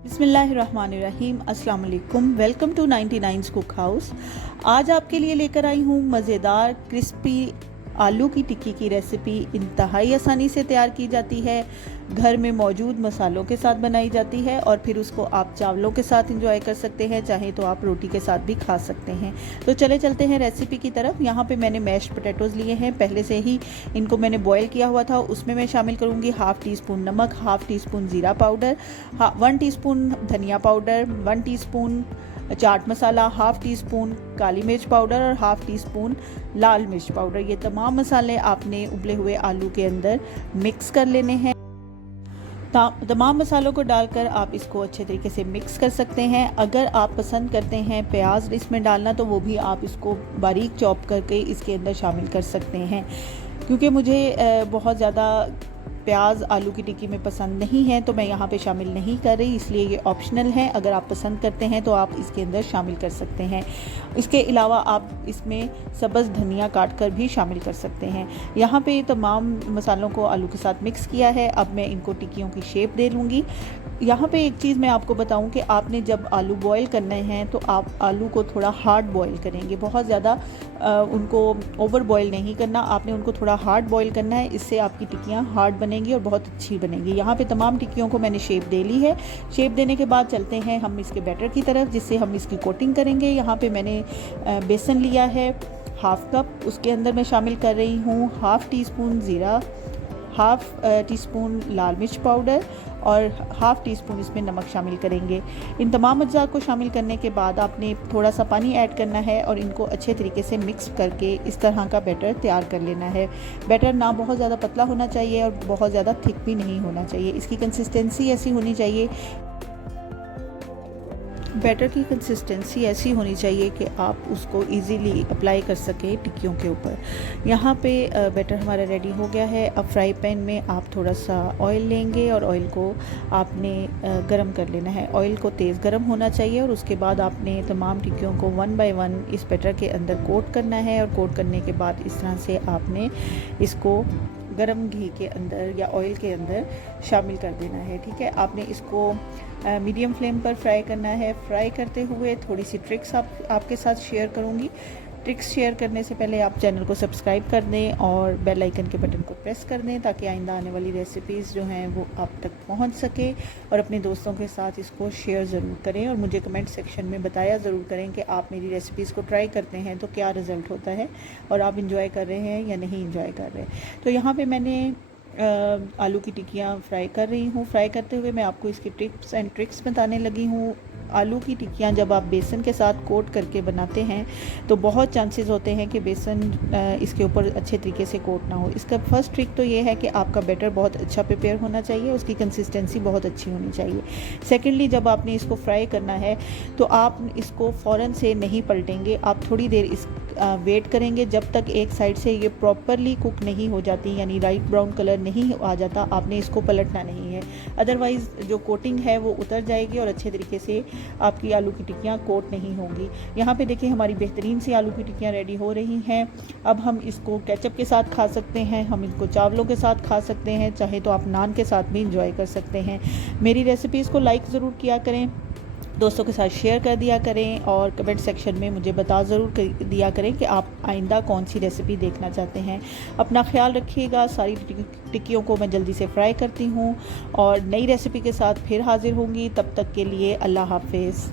बिस्मिल्लाहिर्रहमानिर्रहीम, अस्सलाम वालेकुम। Welcome to 99 cook house. आज आपके लिए लेकर आई हूँ मज़ेदार क्रिस्पी आलू की टिक्की की रेसिपी। इंतहाई आसानी से तैयार की जाती है, घर में मौजूद मसालों के साथ बनाई जाती है और फिर उसको आप चावलों के साथ इंजॉय कर सकते हैं, चाहे तो आप रोटी के साथ भी खा सकते हैं। तो चलते हैं रेसिपी की तरफ। यहाँ पे मैंने मैश्ड पोटैटोज़ लिए हैं, पहले से ही इनको मैंने बॉयल किया हुआ था। उसमें मैं शामिल करूँगी हाफ़ टी स्पून नमक, हाफ़ टी स्पून ज़ीरा पाउडर, 1 टीस्पून धनिया powder, 1 teaspoon chaat masala, half tea spoon काली मिर्च पाउडर और हाफ़ टी स्पून लाल मिर्च पाउडर। ये तमाम मसाले आपने उबले हुए आलू के अंदर मिक्स कर लेने हैं। तमाम मसालों को डालकर आप इसको अच्छे तरीके से मिक्स कर सकते हैं। अगर आप पसंद करते हैं प्याज इसमें डालना, तो वो भी आप इसको बारीक चॉप करके इसके अंदर शामिल कर सकते हैं। क्योंकि मुझे बहुत ज़्यादा प्याज आलू की टिक्की में पसंद नहीं है, तो मैं यहाँ पे शामिल नहीं कर रही, इसलिए ये ऑप्शनल है। अगर आप पसंद करते हैं तो आप इसके अंदर शामिल कर सकते हैं। इसके अलावा आप इसमें सब्ज़ धनिया काट कर भी शामिल कर सकते हैं। यहाँ पे तमाम मसालों को आलू के साथ मिक्स किया है। अब मैं इनको टिक्कियों की शेप दे लूँगी। यहाँ पे एक चीज़ मैं आपको बताऊँ कि आपने जब आलू बॉयल करने हैं तो आप आलू को थोड़ा हार्ड बॉयल करेंगे, बहुत ज़्यादा उनको ओवर बॉयल नहीं करना, आपने उनको थोड़ा हार्ड बॉयल करना है। इससे आपकी टिक्कियाँ हार्ड बनेंगी और बहुत अच्छी बनेंगी। यहाँ पे तमाम टिक्कियों को मैंने शेप दे ली है। शेप देने के बाद चलते हैं हम इसके बैटर की तरफ, जिससे हम इसकी कोटिंग करेंगे। यहाँ पे मैंने बेसन लिया है हाफ़ कप, उसके अंदर मैं शामिल कर रही हूँ हाफ़ टी स्पून ज़ीरा, हाफ़ टी स्पून लाल मिर्च पाउडर और हाफ़ टी स्पून इसमें नमक शामिल करेंगे। इन तमाम अज्जा को शामिल करने के बाद आपने थोड़ा सा पानी ऐड करना है और इनको अच्छे तरीके से मिक्स करके इस तरह का बैटर तैयार कर लेना है। बैटर ना बहुत ज़्यादा पतला होना चाहिए और बहुत ज़्यादा थिक भी नहीं होना चाहिए। इसकी कंसिस्टेंसी ऐसी होनी चाहिए, बैटर की कंसिस्टेंसी ऐसी होनी चाहिए कि आप उसको इजीली अप्लाई कर सकें टिक्कियों के ऊपर। यहाँ पे बैटर हमारा रेडी हो गया है। अब फ्राई पैन में आप थोड़ा सा ऑयल लेंगे और ऑयल को आपने गरम कर लेना है। ऑयल को तेज़ गरम होना चाहिए और उसके बाद आपने तमाम टिक्कियों को 1 बाय 1 इस बैटर के अंदर कोट करना है। और कोट करने के बाद इस तरह से आपने इसको गरम घी के अंदर या ऑयल के अंदर शामिल कर देना है। ठीक है, आपने इसको मीडियम फ्लेम पर फ्राई करना है। फ्राई करते हुए थोड़ी सी ट्रिक्स आपके साथ शेयर करूँगी। ट्रिक्स शेयर करने से पहले आप चैनल को सब्सक्राइब कर दें और बेल आइकन के बटन को प्रेस कर दें, ताकि आइंदा आने वाली रेसिपीज़ जो हैं वो आप तक पहुंच सके। और अपने दोस्तों के साथ इसको शेयर ज़रूर करें और मुझे कमेंट सेक्शन में बताया ज़रूर करें कि आप मेरी रेसिपीज़ को ट्राई करते हैं तो क्या रिज़ल्ट होता है और आप इंजॉय कर रहे हैं या नहीं इंजॉय कर रहे। तो यहाँ पर मैंने आलू की टिक्कियाँ फ्राई कर रही हूँ। फ्राई करते हुए मैं आपको इसकी टिप्स एंड ट्रिक्स बताने लगी हूँ। आलू की टिक्कियाँ जब आप बेसन के साथ कोट करके बनाते हैं तो बहुत चांसेस होते हैं कि बेसन इसके ऊपर अच्छे तरीके से कोट ना हो। इसका फर्स्ट ट्रिक तो ये है कि आपका बैटर बहुत अच्छा प्रिपेयर होना चाहिए, उसकी कंसिस्टेंसी बहुत अच्छी होनी चाहिए। सेकेंडली, जब आपने इसको फ्राई करना है तो आप इसको फ़ौरन से नहीं पलटेंगे, आप थोड़ी देर इस वेट करेंगे जब तक एक साइड से ये प्रॉपरली कुक नहीं हो जाती, यानी लाइट ब्राउन कलर नहीं आ जाता। आपने इसको पलटना नहीं है, अदरवाइज़ जो कोटिंग है वो उतर जाएगी और अच्छे तरीके से आपकी आलू की टिक्कियाँ कोट नहीं होंगी। यहाँ पे देखिए हमारी बेहतरीन सी आलू की टिक्कियाँ रेडी हो रही हैं। अब हम इसको केचप के साथ खा सकते हैं, हम इसको चावलों के साथ खा सकते हैं, चाहे तो आप नान के साथ भी इंजॉय कर सकते हैं। मेरी रेसिपीज़ को लाइक ज़रूर किया करें, दोस्तों के साथ शेयर कर दिया करें और कमेंट सेक्शन में मुझे बता ज़रूर दिया करें कि आप आइंदा कौन सी रेसिपी देखना चाहते हैं। अपना ख्याल रखिएगा। सारी टिक्कियों को मैं जल्दी से फ्राई करती हूँ और नई रेसिपी के साथ फिर हाज़िर होंगी। तब तक के लिए अल्लाह हाफ़िज़।